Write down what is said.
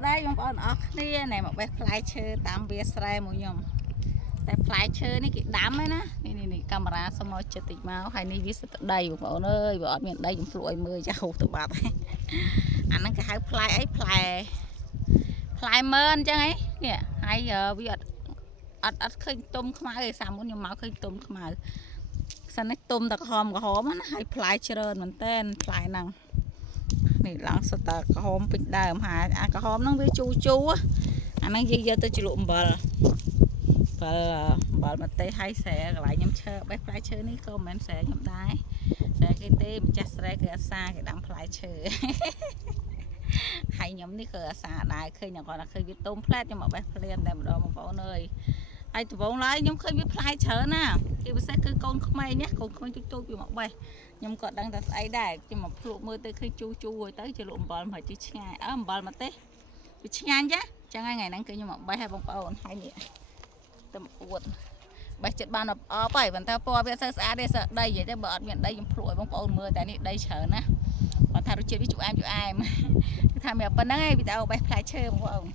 đây không còn ốc kia này một bé fly chơi tạm biệt sài mùi nhomแต่ផ្លែឈើនេះគេដាំហ្នឹងណានេះកាមេរ៉ាសុំមកចិត្តតិចមកហើយនេះវាសិតដីបងប្អូនអើយបើអត់មានដីខ្ញុំភ្លក់ឲ្យមើលចាស់ហូបទៅបាត់ហើយអាហ្នឹងគេហៅផ្លែអីផ្លែមើអញ្ចឹងហីនេះហើយវាអត់ឃើញទុំខ្មៅឯសាមុនខ្ញុំមកឃើញទុំខ្មៅសិននេះទុំតែក្រហមណាហើយផ្លែច្រើនមែនតើផ្លែហ្នឹងនេះឡើងសុទ្ធតែក្រហមពេញដើមហើយអាក្រហមហ្នឹងវាជូរអាហ្នឹងយើងយកទៅជ្រលក់អំបិលមកទេឲ្យស្រែកន្លែងខ្ញុំឈើបេះផ្លែឈើនេះក៏មិនមែនស្រែខ្ញុំដែរស្រែគេទេម្ចាស់ស្រែគឺអាសាគេដាំផ្លែឈើហើយខ្ញុំនេះគឺអាសាដែរឃើញគាត់ថាឃើញវាទុំផ្លែតខ្ញុំមកបេះភ្លាមតែម្ដងបងប្អូនអើយហើយដំបងឡើយខ្ញុំឃើញវាផ្លែច្រើនណាជាពិសេសគឺកូនក្មេងណាកូនក្មេងទូចវាមកបេះខ្ញុំក៏ដឹងតែស្អីដែរខ្ញុំមកភ្លក់មើលទៅឃើញជូរទៅជាលក់អំបិលមកជិះឆ្ងាយអំបិលមកទេវាឆ្ងាញ់ចាចឹងហើយថ្ងៃហ្នឹងគឺខ្ញុំមកបេះឲ្យបងប្អូនហើយនេះតែអួតបេះចិត្តបានអបហើយប៉ុន្តែពណ៌វាស្អាតទេសើដីទេបើអត់មានដីខ្ញុំភ្លក់ឲ្យបងប្អូនមើលតែនេះដីច្រើនណាគាត់ថារសជាតិវាជូរអែមគឺថាមានប៉ុណ្្នឹងឯងវីដេអូបេះផ្លែឈើបងប្អូន